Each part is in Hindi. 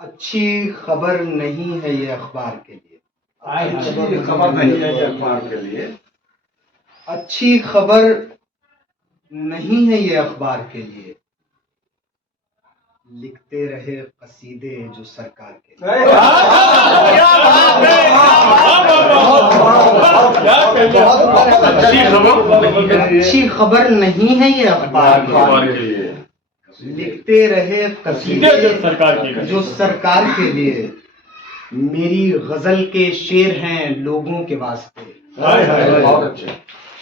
अच्छी खबर नहीं है ये अखबार के लिए। अच्छी खबर नहीं है ये अखबार के लिए। अच्छी खबर नहीं है ये अखबार के लिए। लिखते रहे कसीदे जो सरकार के लिए। अच्छी खबर नहीं है ये अखबार के लिए। लिखते रहे कसीदे जो सरकार के लिए। मेरी गजल के शेर हैं लोगों के वास्ते। बहुत अच्छे।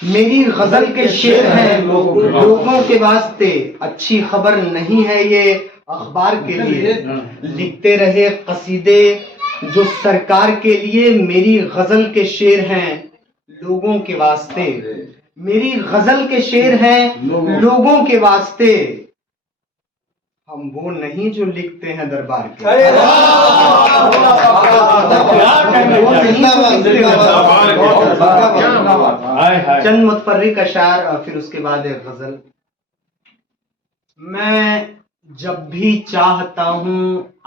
मेरी गजल के शेर हैं लोगों के वास्ते। अच्छी खबर नहीं है ये अखबार के लिए। लिखते रहे कसीदे जो सरकार के लिए। मेरी गजल के शेर हैं लोगों के वास्ते। मेरी गजल के शेर हैं लोगों के वास्ते। हम वो नहीं जो लिखते हैं दरबार के। चंद मुतफर्रिक अशार और फिर उसके बाद एक गजल। मैं जब भी चाहता हूँ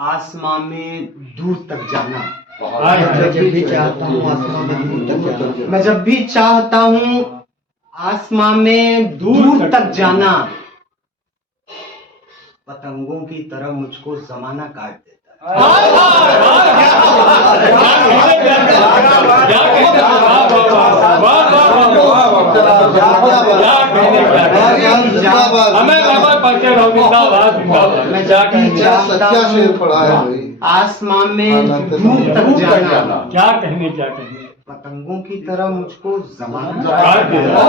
आसमां में दूर तक जाना। जब भी चाहता हूँ आसमां में दूर तक जाना। मैं जब भी चाहता हूँ आसमां में दूर तक जाना। पतंगों की तरह मुझको जमाना काट देता मैं जब भी चाहता हूँ आसमां में दूर तक जाना। क्या कहने पतंगों की तरह मुझको जमाना काट देता।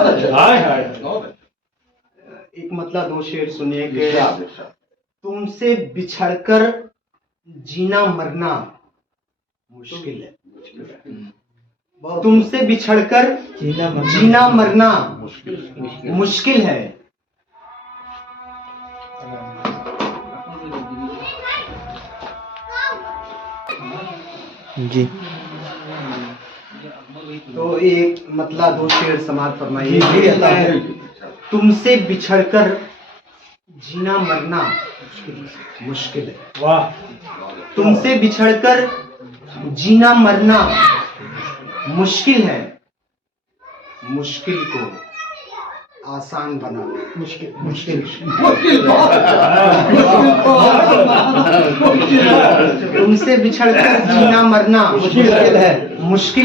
एक मतलब दो शेर सुनिए कि तुमसे बिछड़कर जीना मरना मुश्किल है। तुमसे बिछड़कर जीना मरना मुश्किल है। जी। तो एक मतलब दो शेर समाप्त फरमाइए। तुमसे बिछड़कर जीना मरना मुश्किल है। वाह। तुमसे बिछड़कर जीना मरना मुश्किल है। मुश्किल को आसान बनाना मुश्किल तुमसे बिछड़कर जीना मरना मुश्किल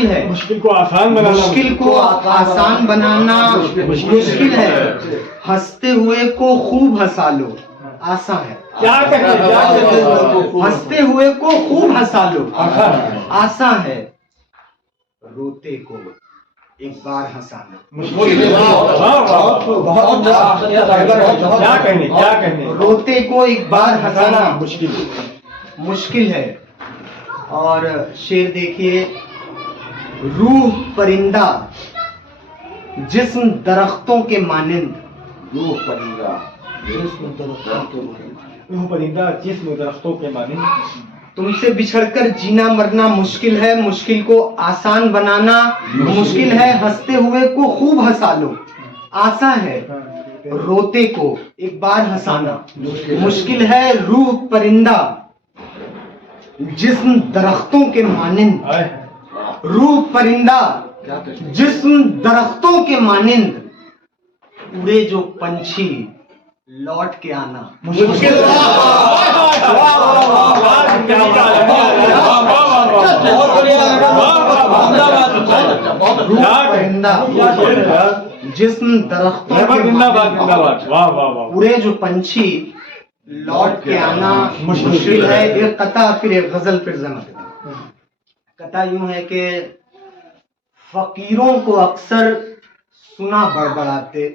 है। मुश्किल को आसान बनाना मुश्किल को आसान बनाना मुश्किल है। हंसते हुए को खूब हंसा लो आसान है। क्या कहते हंसते हुए को खूब हंसा लो आसान है। रोते को एक बार हंसाना क्या कहने रोते को एक बार हंसाना मुश्किल है। और शेर देखिए। रूह परिंदा जिस्म दरख्तों के मानिंद। रूह परिंदा रूह परिंदा जिस्म दरख्तों के मानिंद। तुमसे बिछड़कर जीना मरना मुश्किल है। मुश्किल को आसान बनाना मुश्किल है। हंसते हुए को खूब हंसा लो आसान है। रोते को एक बार हंसाना मुश्किल है। रूह परिंदा जिस्म दरख्तों के मानिंद। रूह परिंदा जिस्म दरख्तों के मानिंद। उड़े जो पंछी लौट के आना मुश्किल परिंदा जिस्म दरख्तों के मानिंद। उड़े जो पंछी लौट के आना मुश्किल है। एक कथा फिर एक गजल फिर जमा। कथा यूं है कि फकीरों को अक्सर सुना बड़बड़ाते।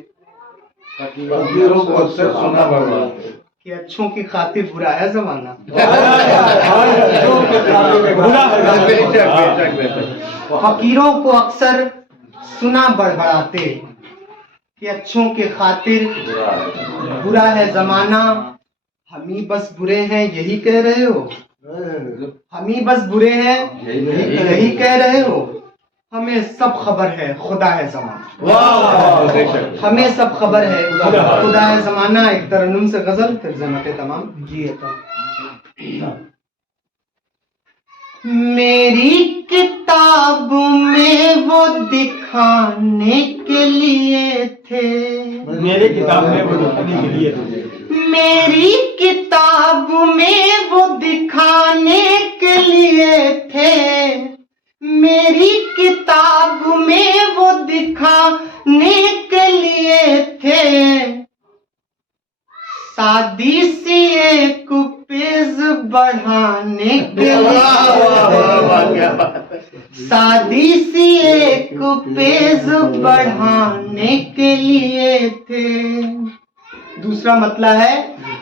फकीरों को अक्सर सुना बड़बड़ाते कि अच्छों की खातिर बुरा है जमाना। फकीरों को अक्सर सुना बड़बड़ाते कि अच्छों के खातिर बुरा है जमाना। हम ही बस बुरे हैं यही कह रहे हो। हम ही बस बुरे हैं यही कह रहे हो। हमें सब खबर है खुदा है जमाना। हमें सब खबर है खुदा है जमाना। एक तरन्नुम से गजल फिर जमाते तमाम। जी। मेरी किताब में वो दिखाने के लिए थे, मेरे किताब में वो लिखने के लिए थे। मेरी किताब में वो दिखाने के लिए थे, मेरी किताब में वो दिखाने के लिए थे। शादी से एक पेज बढ़ाने के लिए, शादी से एक पेज बढ़ाने के लिए थे। दूसरा मतलब है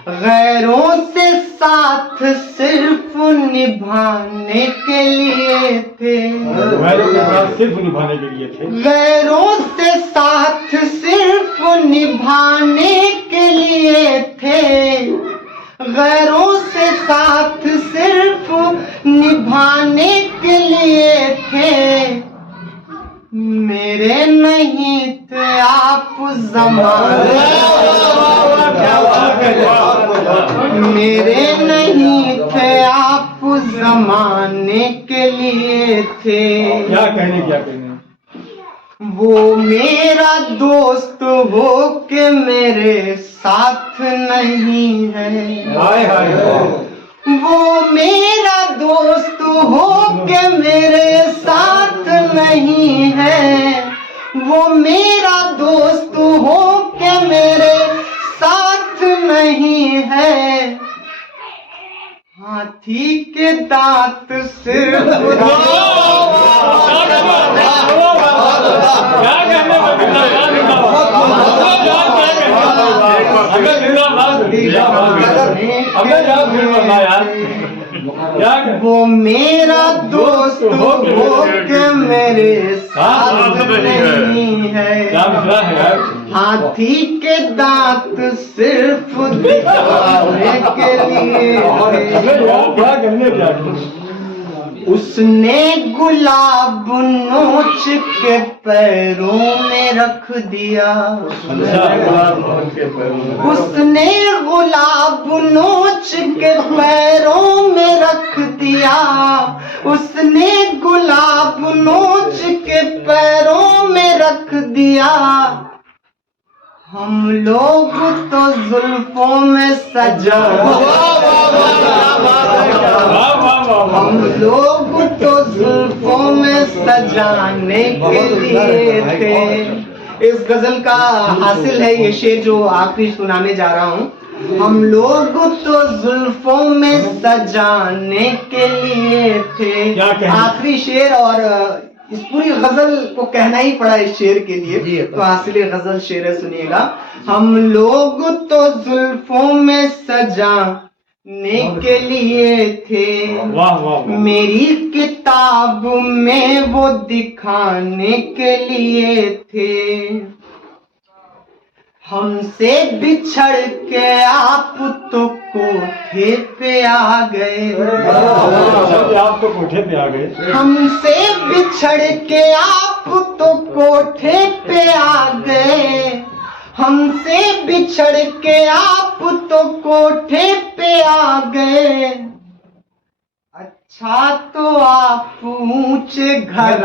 गैरों से साथ सिर्फ निभाने के लिए थे, गैरों के साथ सिर्फ निभाने के लिए थे। गैरों से साथ सिर्फ निभाने के लिए थे, गैरों से साथ सिर्फ निभाने के लिए थे। मेरे नहीं थे आप ज़माने, मेरे नहीं थे आप ज़माने के लिए थे। क्या कहने वो मेरा दोस्त हो के मेरे साथ नहीं है, हाय हाय वो मेरा दोस्त हो के मेरे साथ नहीं है, वो मेरा दोस्त हो के मेरे साथ नहीं है। हाथी के दांत सिर्फ वो मेरा दोस्त हो के मेरे साथ नहीं है। हाथी के दांत सिर्फ दिखाने के लिए, उसने गुलाब नोच के पैरों में रख दिया, उसने गुलाब नोच के पैरों में रख दिया, उसने गुलाब नोच के पैरों में रख दिया। हम लोग तो जुल्फों में सजा, हम लोग तो जुल्फों में सजाने के लिए थे। इस गजल का हासिल है ये शेर जो आखिरी सुनाने जा रहा हूँ। हम लोग तो जुल्फों में सजाने के लिए थे, आखिरी शेर। और इस पूरी गजल को कहना ही पड़ा इस शेर के लिए, तो हासिल गजल शेर है, सुनिएगा। हम लोग तो जुल्फों में सजाने के लिए थे, वाह वाह। मेरी किताब में वो दिखाने के लिए थे। हमसे बिछड़ के आप तो कोठे पे आ गए, आप तो कोठे पे आ गए। हमसे बिछड़ के आप तो कोठे पे आ गए, हमसे बिछड़ के आप तो कोठे पे आ गए। अच्छा तो आप ऊंचे घर